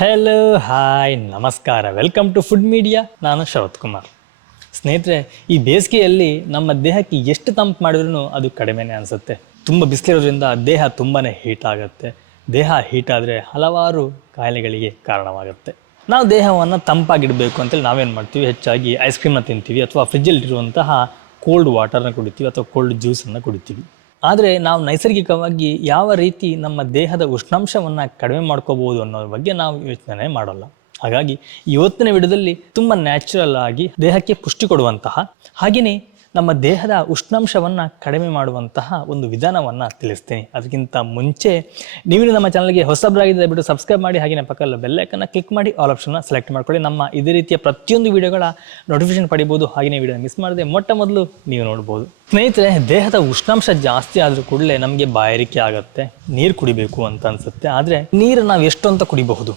Hello hi ನಮಸ್ಕಾರ, welcome to food media. ನಾನು ಶರತ್ ಕುಮಾರ್. ಸ್ನೇಹಿತರೆ, ಈ ಬೇಸಿಗೆಯಲ್ಲಿ ನಮ್ಮ ದೇಹಕ್ಕೆ ಎಷ್ಟು ತಂಪು ಮಾಡಿದ್ರೂ ಅದು ಕಡಿಮೆನೇ ಅನಿಸುತ್ತೆ. ತುಂಬ ಬಿಸಿಲಿರೋದ್ರಿಂದ ದೇಹ ತುಂಬಾ ಹೀಟ್ ಆಗುತ್ತೆ. ದೇಹ ಹೀಟ್ ಆದರೆ ಹಲವಾರು ಕಾಯಿಲೆಗಳಿಗೆ ಕಾರಣವಾಗುತ್ತೆ. ನಾವು ದೇಹವನ್ನು ತಂಪಾಗಿಡಬೇಕು ಅಂತೇಳಿ ನಾವೇನು ಮಾಡ್ತೀವಿ, ಹೆಚ್ಚಾಗಿ ಐಸ್ ಕ್ರೀಮ್ನ ತಿಂತೀವಿ ಅಥವಾ ಫ್ರಿಜ್ಜಲ್ಲಿರುವಂತಹ ಕೋಲ್ಡ್ ವಾಟರ್ನ ಕುಡಿತೀವಿ ಅಥವಾ ಕೋಲ್ಡ್ ಜ್ಯೂಸನ್ನು ಕುಡಿತೀವಿ. ಆದರೆ ನಾವು ನೈಸರ್ಗಿಕವಾಗಿ ಯಾವ ರೀತಿ ನಮ್ಮ ದೇಹದ ಉಷ್ಣಾಂಶವನ್ನು ಕಡಿಮೆ ಮಾಡ್ಕೋಬೋದು ಅನ್ನೋದ್ರ ಬಗ್ಗೆ ನಾವು ಯೋಚನೆ ಮಾಡೋಲ್ಲ. ಹಾಗಾಗಿ ಇವತ್ತಿನ ವಿಡಿಯೋದಲ್ಲಿ ತುಂಬ ನ್ಯಾಚುರಲ್ ಆಗಿ ದೇಹಕ್ಕೆ ಪುಷ್ಟಿ ಕೊಡುವಂತಹ, ಹಾಗೆಯೇ ನಮ್ಮ ದೇಹದ ಉಷ್ಣಾಂಶವನ್ನು ಕಡಿಮೆ ಮಾಡುವಂತಹ ಒಂದು ವಿಧಾನವನ್ನು ತಿಳಿಸ್ತೀನಿ. ಅದಕ್ಕಿಂತ ಮುಂಚೆ ನೀವು ನಮ್ಮ ಚಾನಲ್ಗೆ ಹೊಸಬರಾಗಿದ್ದರೆ ಬಿಟ್ಟು ಸಬ್ಸ್ಕ್ರೈಬ್ ಮಾಡಿ, ಹಾಗೆಯೇ ಪಕ್ಕದಲ್ಲಿ ಬೆಲ್ಲೈಕನ್ನ ಕ್ಲಿಕ್ ಮಾಡಿ ಆಲ್ ಆಪ್ಷನ್ನ ಸೆಲೆಕ್ಟ್ ಮಾಡ್ಕೊಳ್ಳಿ. ನಮ್ಮ ಇದೇ ರೀತಿಯ ಪ್ರತಿಯೊಂದು ವಿಡಿಯೋಗಳ ನೋಟಿಫಿಕೇಶನ್ ಪಡಿಬೋದು. ಹಾಗೆಯೇ ವಿಡಿಯೋ ಮಿಸ್ ಮಾಡದೆ ಮೊಟ್ಟ ಮೊದಲು ನೀವು ನೋಡ್ಬೋದು. ಸ್ನೇಹಿತರೆ, ದೇಹದ ಉಷ್ಣಾಂಶ ಜಾಸ್ತಿ ಆದರೂ ಕೂಡಲೇ ನಮಗೆ ಬಾಯಾರಿಕೆ ಆಗುತ್ತೆ, ನೀರು ಕುಡಿಬೇಕು ಅಂತ ಅನಿಸುತ್ತೆ. ಆದರೆ ನೀರು ನಾವು ಎಷ್ಟು ಅಂತ ಕುಡಿಬಹುದು?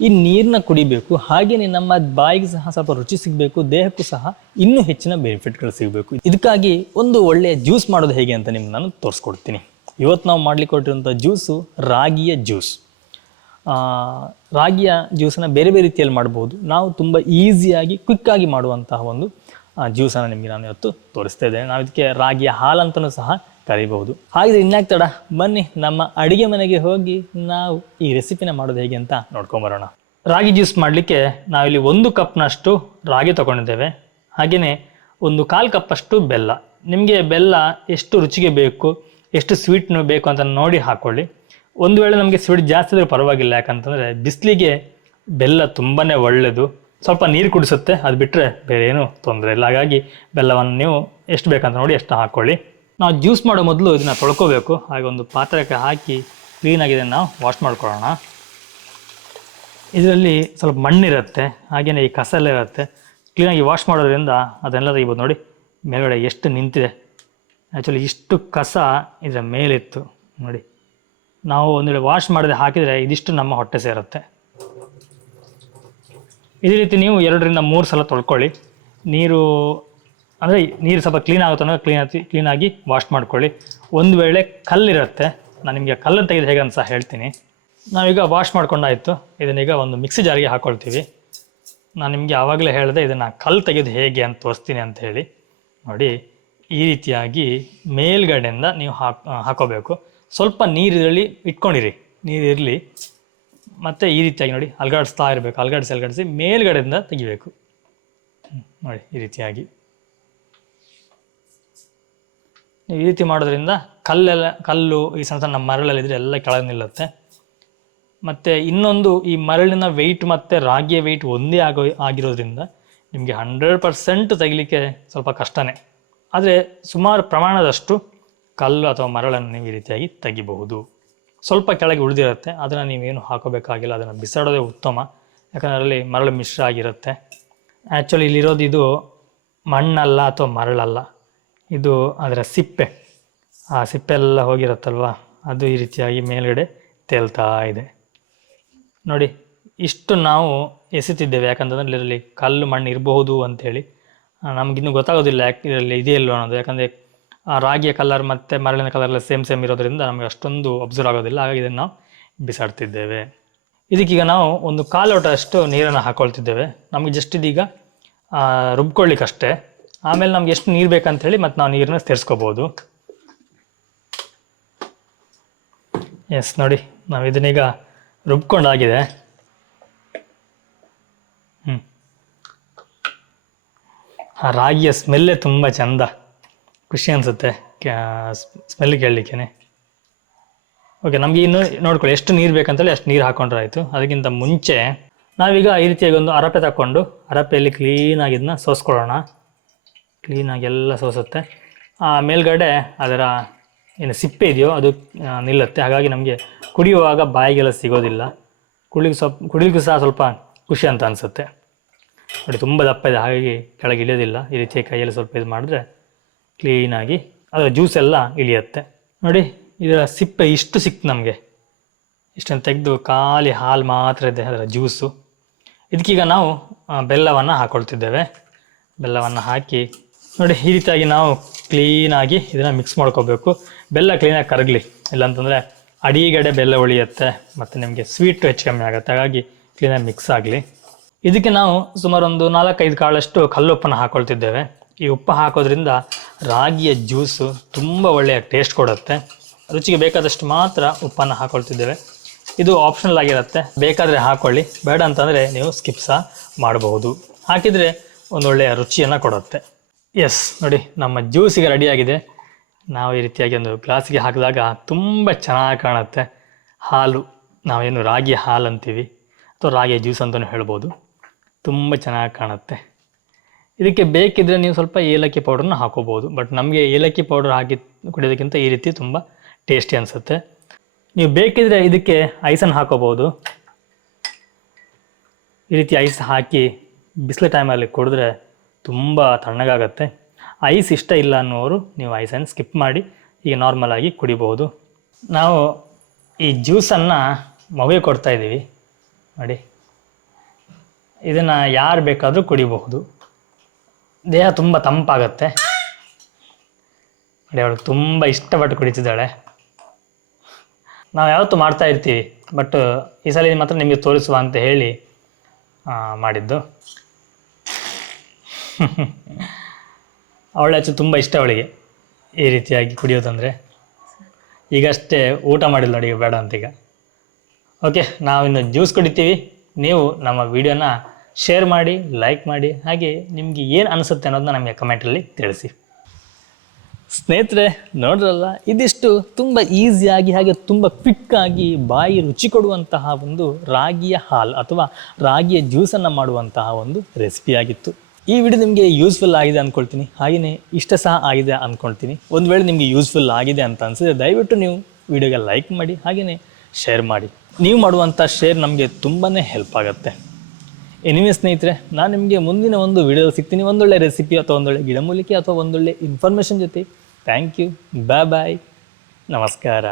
ಈ ನೀರನ್ನ ಕುಡಿಬೇಕು, ಹಾಗೆಯೇ ನಮ್ಮ ಬಾಯಿಗೆ ಸಹ ಸ್ವಲ್ಪ ರುಚಿ ಸಿಗಬೇಕು, ದೇಹಕ್ಕೂ ಸಹ ಇನ್ನೂ ಹೆಚ್ಚಿನ ಬೆನಿಫಿಟ್ಗಳು ಸಿಗಬೇಕು. ಇದಕ್ಕಾಗಿ ಒಂದು ಒಳ್ಳೆಯ ಜ್ಯೂಸ್ ಮಾಡೋದು ಹೇಗೆ ಅಂತ ನಿಮ್ಗೆ ನಾನು ತೋರಿಸ್ಕೊಡ್ತೀನಿ. ಇವತ್ತು ನಾವು ಮಾಡ್ಲಿಕ್ಕೆ ಕೊಟ್ಟಿರುವಂಥ ಜ್ಯೂಸು ರಾಗಿಯ ಜ್ಯೂಸ್. ರಾಗಿಯ ಜ್ಯೂಸನ್ನು ಬೇರೆ ಬೇರೆ ರೀತಿಯಲ್ಲಿ ಮಾಡ್ಬೋದು. ನಾವು ತುಂಬ ಈಸಿಯಾಗಿ ಕ್ವಿಕ್ಕಾಗಿ ಮಾಡುವಂತಹ ಒಂದು ಜ್ಯೂಸನ್ನು ನಿಮಗೆ ನಾನು ಇವತ್ತು ತೋರಿಸ್ತಾ ಇದ್ದೇನೆ. ನಾವು ಇದಕ್ಕೆ ರಾಗಿಯ ಹಾಲಂತಲೂ ಸಹ ಕರಿಬಹುದು. ಹಾಗಿದ್ರೆ ಇನ್ಯಾಕೆ ತಡ, ಬನ್ನಿ ನಮ್ಮ ಅಡುಗೆ ಮನೆಗೆ ಹೋಗಿ ನಾವು ಈ ರೆಸಿಪಿನ ಮಾಡೋದು ಹೇಗೆ ಅಂತ ನೋಡ್ಕೊಂಬರೋಣ. ರಾಗಿ ಜ್ಯೂಸ್ ಮಾಡಲಿಕ್ಕೆ ನಾವಿಲ್ಲಿ 1 ಕಪ್ನಷ್ಟು ರಾಗಿ ತೊಗೊಂಡಿದ್ದೇವೆ. ಹಾಗೆಯೇ 1/4 ಕಪ್ಪಷ್ಟು ಬೆಲ್ಲ. ನಿಮಗೆ ಬೆಲ್ಲ ಎಷ್ಟು ರುಚಿಗೆ ಬೇಕು, ಎಷ್ಟು ಸ್ವೀಟ್ನು ಬೇಕು ಅಂತ ನೋಡಿ ಹಾಕ್ಕೊಳ್ಳಿ. ಒಂದು ವೇಳೆ ನಮಗೆ ಸ್ವೀಟ್ ಜಾಸ್ತಿ ಇದ್ರೂ ಪರವಾಗಿಲ್ಲ, ಯಾಕಂತಂದರೆ ಬಿಸಿಲಿಗೆ ಬೆಲ್ಲ ತುಂಬಾ ಒಳ್ಳೆಯದು. ಸ್ವಲ್ಪ ನೀರು ಕುಡಿಸುತ್ತೆ, ಅದು ಬಿಟ್ಟರೆ ಬೇರೆ ಏನೂ ತೊಂದರೆ ಇಲ್ಲ. ಹಾಗಾಗಿ ಬೆಲ್ಲವನ್ನು ನೀವು ಎಷ್ಟು ಬೇಕಂತ ನೋಡಿ ಎಷ್ಟು ಹಾಕ್ಕೊಳ್ಳಿ. ನಾವು ಜ್ಯೂಸ್ ಮಾಡೋ ಮೊದಲು ಇದನ್ನು ತೊಳ್ಕೊಬೇಕು. ಹಾಗೆ ಒಂದು ಪಾತ್ರೆಗೆ ಹಾಕಿ ಕ್ಲೀನಾಗಿ ಇದನ್ನು ನಾವು ವಾಶ್ ಮಾಡ್ಕೊಳ್ಳೋಣ. ಇದರಲ್ಲಿ ಸ್ವಲ್ಪ ಮಣ್ಣಿರುತ್ತೆ, ಹಾಗೆಯೇ ಈ ಕಸ ಎಲ್ಲ ಇರುತ್ತೆ. ಕ್ಲೀನಾಗಿ ವಾಶ್ ಮಾಡೋದ್ರಿಂದ ಅದನ್ನೆಲ್ಲ ತೆಗಿಬೋದು. ನೋಡಿ ಮೇಲ್ಗಡೆ ಎಷ್ಟು ನಿಂತಿದೆ. ಆ್ಯಕ್ಚುಲಿ ಇಷ್ಟು ಕಸ ಇದರ ಮೇಲಿತ್ತು ನೋಡಿ. ನಾವು ಒಂದು ವೇಳೆ ವಾಶ್ ಮಾಡದೆ ಹಾಕಿದರೆ ಇದಿಷ್ಟು ನಮ್ಮ ಹೊಟ್ಟೆ ಸೇರುತ್ತೆ. ಇದೇ ರೀತಿ ನೀವು 2-3 ಸಲ ತೊಳ್ಕೊಳ್ಳಿ. ನೀರು ಅಂದರೆ ನೀರು ಸ್ವಲ್ಪ ಕ್ಲೀನ್ ಆಗುತ್ತೆ ಅನ್ನೋ ಕ್ಲೀನಾಗಿ ವಾಶ್ ಮಾಡ್ಕೊಳ್ಳಿ. ಒಂದು ವೇಳೆ ಕಲ್ಲಿರುತ್ತೆ, ನಾನು ನಿಮಗೆ ಕಲ್ಲು ತೆಗೆದು ಹೇಗೆ ಅಂತ ಸಹ ಹೇಳ್ತೀನಿ. ನಾವೀಗ ವಾಶ್ ಮಾಡ್ಕೊಂಡಾಯಿತು. ಇದನ್ನೀಗ ಒಂದು ಮಿಕ್ಸಿ ಜಾರಿಗೆ ಹಾಕ್ಕೊಳ್ತೀವಿ. ನಾನು ನಿಮಗೆ ಆವಾಗಲೇ ಹೇಳಿದೆ ಇದನ್ನು ಕಲ್ಲು ತೆಗೆದು ಹೇಗೆ ಅಂತ ತೋರಿಸ್ತೀನಿ ಅಂತ ಹೇಳಿ. ನೋಡಿ, ಈ ರೀತಿಯಾಗಿ ಮೇಲ್ಗಡೆಯಿಂದ ನೀವು ಹಾಕೋಬೇಕು. ಸ್ವಲ್ಪ ನೀರು ಇದರಲ್ಲಿ ಇಟ್ಕೊಂಡಿರಿ, ನೀರಿರಲಿ. ಮತ್ತು ಈ ರೀತಿಯಾಗಿ ನೋಡಿ ಅಲ್ಗಾಡಿಸ್ತಾ ಇರಬೇಕು. ಅಲ್ಗಾಡಿಸಿ ಮೇಲ್ಗಡೆಯಿಂದ ತೆಗಿಬೇಕು. ನೋಡಿ ಈ ರೀತಿಯಾಗಿ. ಈ ರೀತಿ ಮಾಡೋದ್ರಿಂದ ಕಲ್ಲು ಈ ಸಣ್ಣ ಸಣ್ಣ ಮರಳಲ್ಲಿದ್ದರೆ ಎಲ್ಲ ಕೆಳಗೆ ನಿಲ್ಲುತ್ತೆ. ಮತ್ತು ಇನ್ನೊಂದು, ಈ ಮರಳಿನ ವೆಯ್ಟ್ ಮತ್ತು ರಾಗಿಯ ವೆಯ್ಟ್ ಒಂದೇ ಆಗಿರೋದ್ರಿಂದ ನಿಮಗೆ 100% ತೆಗಿಲಿಕ್ಕೆ ಸ್ವಲ್ಪ ಕಷ್ಟನೇ. ಆದರೆ ಸುಮಾರು ಪ್ರಮಾಣದಷ್ಟು ಕಲ್ಲು ಅಥವಾ ಮರಳನ್ನು ನೀವು ಈ ರೀತಿಯಾಗಿ ತೆಗಿಬಹುದು. ಸ್ವಲ್ಪ ಕೆಳಗೆ ಉಳಿದಿರುತ್ತೆ, ಅದನ್ನು ನೀವೇನು ಹಾಕೋಬೇಕಾಗಿಲ್ಲ, ಅದನ್ನು ಬಿಸಾಡೋದೇ ಉತ್ತಮ. ಯಾಕಂದರೆ ಅದರಲ್ಲಿ ಮರಳು ಮಿಶ್ರ ಆಗಿರುತ್ತೆ. ಆ್ಯಕ್ಚುಲಿ ಇಲ್ಲಿರೋದು ಇದು ಮಣ್ಣಲ್ಲ ಅಥವಾ ಮರಳಲ್ಲ, ಇದು ಅದರ ಸಿಪ್ಪೆ. ಆ ಸಿಪ್ಪೆ ಎಲ್ಲ ಹೋಗಿರುತ್ತಲ್ವ, ಅದು ಈ ರೀತಿಯಾಗಿ ಮೇಲ್ಗಡೆ ತೇಲ್ತಾ ಇದೆ. ನೋಡಿ, ಇಷ್ಟು ನಾವು ಎಸೆತಿದ್ದೇವೆ. ಯಾಕಂತಂದರೆ ಇದರಲ್ಲಿ ಕಲ್ಲು ಮಣ್ಣು ಇರಬಹುದು ಅಂಥೇಳಿ ನಮಗಿನ್ನೂ ಗೊತ್ತಾಗೋದಿಲ್ಲ ಇದರಲ್ಲಿ ಇದೆಯಲ್ಲೋ ಅನ್ನೋದು. ಯಾಕಂದರೆ ರಾಗಿಯ ಕಲರ್ ಮತ್ತು ಮರಳಿನ ಕಲರೆಲ್ಲ ಸೇಮ್ ಇರೋದ್ರಿಂದ ನಮಗೆ ಅಷ್ಟೊಂದು ಅಬ್ಸರ್ವ್ ಆಗೋದಿಲ್ಲ. ಹಾಗಾಗಿ ಇದನ್ನು ನಾವು ಬಿಸಾಡ್ತಿದ್ದೇವೆ. ಇದಕ್ಕೀಗ ನಾವು 1/4 ಲೋಟದಷ್ಟು ನೀರನ್ನು ಹಾಕ್ಕೊಳ್ತಿದ್ದೇವೆ. ನಮಗೆ ಜಸ್ಟ್ ಇದೀಗ ರುಬ್ಕೊಳ್ಳಿಕ್ಕಷ್ಟೇ. ಆಮೇಲೆ ನಮ್ಗೆ ಎಷ್ಟು ನೀರು ಬೇಕಂತೇಳಿ ಮತ್ತು ನಾವು ನೀರನ್ನ ಸೇರಿಸ್ಕೋಬೋದು. ಎಸ್, ನೋಡಿ ನಾವು ಇದನ್ನೀಗ ರುಬ್ಕೊಂಡಾಗಿದೆ. ಆ ರಾಗಿಯ ಸ್ಮೆಲ್ಲೇ ತುಂಬ ಚೆಂದ, ಖುಷಿ ಅನಿಸುತ್ತೆ ಸ್ಮೆಲ್ ಕೇಳಲಿಕ್ಕೆ. ಓಕೆ, ನಮಗೆ ಇನ್ನು ನೋಡ್ಕೊಳ್ಳಿ ಎಷ್ಟು ನೀರು ಬೇಕಂತೇಳಿ ಅಷ್ಟು ನೀರು ಹಾಕ್ಕೊಂಡ್ರೆ ಆಯಿತು. ಅದಕ್ಕಿಂತ ಮುಂಚೆ ನಾವೀಗ ಈ ರೀತಿಯಾಗಿ ಒಂದು ಅರಪೆ ತಗೊಂಡು ಅರಪೆಯಲ್ಲಿ ಕ್ಲೀನಾಗಿ ಇದನ್ನ ಸೋಸ್ಕೊಳ್ಳೋಣ. ಕ್ಲೀನಾಗಿ ಎಲ್ಲ ಸೋಸುತ್ತೆ. ಮೇಲ್ಗಡೆ ಅದರ ಏನು ಸಿಪ್ಪೆ ಇದೆಯೋ ಅದು ನಿಲ್ಲುತ್ತೆ. ಹಾಗಾಗಿ ನಮಗೆ ಕುಡಿಯುವಾಗ ಬಾಯಿಗೆಲ್ಲ ಸಿಗೋದಿಲ್ಲ. ಕುಡಿಲಿಕ್ಕೂ ಸಹ ಸ್ವಲ್ಪ ಖುಷಿ ಅಂತ ಅನಿಸುತ್ತೆ. ನೋಡಿ, ತುಂಬ ದಪ್ಪ ಇದೆ, ಹಾಗಾಗಿ ಕೆಳಗೆ ಇಳಿಯೋದಿಲ್ಲ. ಈ ರೀತಿ ಕೈಯಲ್ಲಿ ಸ್ವಲ್ಪ ಇದು ಮಾಡಿದ್ರೆ ಕ್ಲೀನಾಗಿ ಅದರ ಜ್ಯೂಸ್ ಎಲ್ಲ ಇಳಿಯುತ್ತೆ. ನೋಡಿ, ಇದರ ಸಿಪ್ಪೆ ಇಷ್ಟು ಸಿಕ್ತು ನಮಗೆ. ಇಷ್ಟನ್ನು ತೆಗೆದು ಖಾಲಿ ಹಾಲು ಮಾತ್ರ ಇದೆ ಅದರ ಜ್ಯೂಸು. ಇದಕ್ಕೀಗ ನಾವು ಬೆಲ್ಲವನ್ನು ಹಾಕ್ಕೊಳ್ತಿದ್ದೇವೆ. ಬೆಲ್ಲವನ್ನು ಹಾಕಿ ನೋಡಿ ಈ ರೀತಿಯಾಗಿ ನಾವು ಕ್ಲೀನಾಗಿ ಇದನ್ನು ಮಿಕ್ಸ್ ಮಾಡ್ಕೋಬೇಕು. ಬೆಲ್ಲ ಕ್ಲೀನಾಗಿ ಕರಗಲಿ, ಇಲ್ಲಾಂತಂದರೆ ಅಡಿಗಡೆ ಬೆಲ್ಲ ಉಳಿಯುತ್ತೆ ಮತ್ತು ನಿಮಗೆ ಸ್ವೀಟು ಹೆಚ್ಚು ಕಮ್ಮಿ ಆಗುತ್ತೆ. ಹಾಗಾಗಿ ಕ್ಲೀನಾಗಿ ಮಿಕ್ಸ್ ಆಗಲಿ. ಇದಕ್ಕೆ ನಾವು ಸುಮಾರು ಒಂದು 4-5 ಕಾಳಷ್ಟು ಕಲ್ಲುಪ್ಪನ್ನು ಹಾಕ್ಕೊಳ್ತಿದ್ದೇವೆ. ಈ ಉಪ್ಪು ಹಾಕೋದ್ರಿಂದ ರಾಗಿಯ ಜ್ಯೂಸು ತುಂಬ ಒಳ್ಳೆಯ ಟೇಸ್ಟ್ ಕೊಡುತ್ತೆ. ರುಚಿಗೆ ಬೇಕಾದಷ್ಟು ಮಾತ್ರ ಉಪ್ಪನ್ನು ಹಾಕ್ಕೊಳ್ತಿದ್ದೇವೆ. ಇದು ಆಪ್ಷನಲ್ ಆಗಿರುತ್ತೆ, ಬೇಕಾದರೆ ಹಾಕ್ಕೊಳ್ಳಿ, ಬೇಡ ಅಂತಂದರೆ ನೀವು ಸ್ಕಿಪ್ ಸಹ ಮಾಡಬಹುದು. ಹಾಕಿದರೆ ಒಂದೊಳ್ಳೆಯ ರುಚಿಯನ್ನು ಕೊಡುತ್ತೆ. ಎಸ್ ನೋಡಿ, ನಮ್ಮ ಜ್ಯೂಸಿಗೆ ರೆಡಿಯಾಗಿದೆ. ನಾವು ಈ ರೀತಿಯಾಗಿ ಒಂದು ಗ್ಲಾಸಿಗೆ ಹಾಕಿದಾಗ ತುಂಬ ಚೆನ್ನಾಗಿ ಕಾಣುತ್ತೆ. ಹಾಲು, ನಾವೇನು ರಾಗಿ ಹಾಲು ಅಂತೀವಿ ಅಥವಾ ರಾಗಿಯ ಜ್ಯೂಸ್ ಅಂತಲೂ ಹೇಳ್ಬೋದು, ತುಂಬ ಚೆನ್ನಾಗಿ ಕಾಣುತ್ತೆ. ಇದಕ್ಕೆ ಬೇಕಿದ್ದರೆ ನೀವು ಸ್ವಲ್ಪ ಏಲಕ್ಕಿ ಪೌಡ್ರನ್ನ ಹಾಕೋಬೋದು, ಬಟ್ ನಮಗೆ ಏಲಕ್ಕಿ ಪೌಡರ್ ಹಾಕಿ ಕುಡಿಯೋದಕ್ಕಿಂತ ಈ ರೀತಿ ತುಂಬ ಟೇಸ್ಟಿ ಅನಿಸುತ್ತೆ. ನೀವು ಬೇಕಿದ್ರೆ ಇದಕ್ಕೆ ಐಸನ್ನು ಹಾಕೋಬೋದು. ಈ ರೀತಿ ಐಸ್ ಹಾಕಿ ಬಿಸಿಲು ಟೈಮಲ್ಲಿ ಕುಡಿದ್ರೆ ತುಂಬ ತಣ್ಣಗಾಗತ್ತೆ. ಐಸ್ ಇಷ್ಟ ಇಲ್ಲ ಅನ್ನೋರು ನೀವು ಐಸನ್ನು ಸ್ಕಿಪ್ ಮಾಡಿ ಈಗ ನಾರ್ಮಲಾಗಿ ಕುಡಿಬೋದು. ನಾವು ಈ ಜ್ಯೂಸನ್ನು ಮಗುವಿಗೆ ಕೊಡ್ತಾಯಿದ್ದೀವಿ ನೋಡಿ. ಇದನ್ನು ಯಾರು ಬೇಕಾದರೂ ಕುಡಿಬಹುದು. ದೇಹ ತುಂಬ ತಂಪಾಗತ್ತೆ ನೋಡಿ. ಅವಳು ತುಂಬ ಇಷ್ಟಪಟ್ಟು ಕುಡಿತಿದ್ದಾಳೆ. ನಾವು ಯಾವತ್ತೂ ಮಾಡ್ತಾ ಇರ್ತೀವಿ, ಬಟ್ ಈ ಸಲ ಮಾತ್ರ ನಿಮಗೆ ತೋರಿಸುವ ಅಂತ ಹೇಳಿ ಮಾಡಿದ್ದು. ಅವಳ ಹೆಚ್ಚು ತುಂಬ ಇಷ್ಟ ಅವಳಿಗೆ ಈ ರೀತಿಯಾಗಿ ಕುಡಿಯೋದಂದರೆ. ಈಗಷ್ಟೇ ಊಟ ಮಾಡಿಲ್ಲ ನೋಡಿ, ಬೇಡ ಅಂತೀಗ. ಓಕೆ, ನಾವಿನ್ನು ಜ್ಯೂಸ್ ಕುಡಿತೀವಿ. ನೀವು ನಮ್ಮ ವಿಡಿಯೋನ ಶೇರ್ ಮಾಡಿ, ಲೈಕ್ ಮಾಡಿ, ಹಾಗೆ ನಿಮಗೆ ಏನು ಅನಿಸುತ್ತೆ ಅನ್ನೋದನ್ನ ನಮಗೆ ಕಮೆಂಟಲ್ಲಿ ತಿಳಿಸಿ. ಸ್ನೇಹಿತರೆ ನೋಡ್ರಲ್ಲ, ಇದಿಷ್ಟು ತುಂಬ ಈಸಿಯಾಗಿ ಹಾಗೆ ತುಂಬ ಕ್ವಿಕ್ಕಾಗಿ ಬಾಯಿ ರುಚಿ ಕೊಡುವಂತಹ ಒಂದು ರಾಗಿಯ ಹಾಲು ಅಥವಾ ರಾಗಿಯ ಜ್ಯೂಸನ್ನು ಮಾಡುವಂತಹ ಒಂದು ರೆಸಿಪಿಯಾಗಿತ್ತು. ಈ ವಿಡಿಯೋ ನಿಮಗೆ ಯೂಸ್ಫುಲ್ ಆಗಿದೆ ಅಂದ್ಕೊಳ್ತೀನಿ, ಹಾಗೆಯೇ ಇಷ್ಟ ಸಹ ಆಗಿದೆ ಅಂದ್ಕೊಳ್ತೀನಿ. ಒಂದು ವೇಳೆ ನಿಮಗೆ ಯೂಸ್ಫುಲ್ ಆಗಿದೆ ಅಂತ ಅನಿಸಿದ್ರೆ ದಯವಿಟ್ಟು ನೀವು ವಿಡಿಯೋಗೆ ಲೈಕ್ ಮಾಡಿ, ಹಾಗೆಯೇ ಶೇರ್ ಮಾಡಿ. ನೀವು ಮಾಡುವಂಥ ಶೇರ್ ನಮಗೆ ತುಂಬಾ ಹೆಲ್ಪ್ ಆಗುತ್ತೆ. ಎನಿವೆ ಸ್ನೇಹಿತರೆ, ನಾನು ನಿಮಗೆ ಮುಂದಿನ ಒಂದು ವಿಡಿಯೋ ಸಿಗ್ತೀನಿ, ಒಂದೊಳ್ಳೆ ರೆಸಿಪಿ ಅಥವಾ ಒಂದೊಳ್ಳೆ ಗಿಡಮೂಲಿಕೆ ಅಥವಾ ಒಂದೊಳ್ಳೆ ಇನ್ಫಾರ್ಮೇಷನ್ ಜೊತೆ. ಥ್ಯಾಂಕ್ ಯು, ಬಾಯ್ ಬಾಯ್, ನಮಸ್ಕಾರ.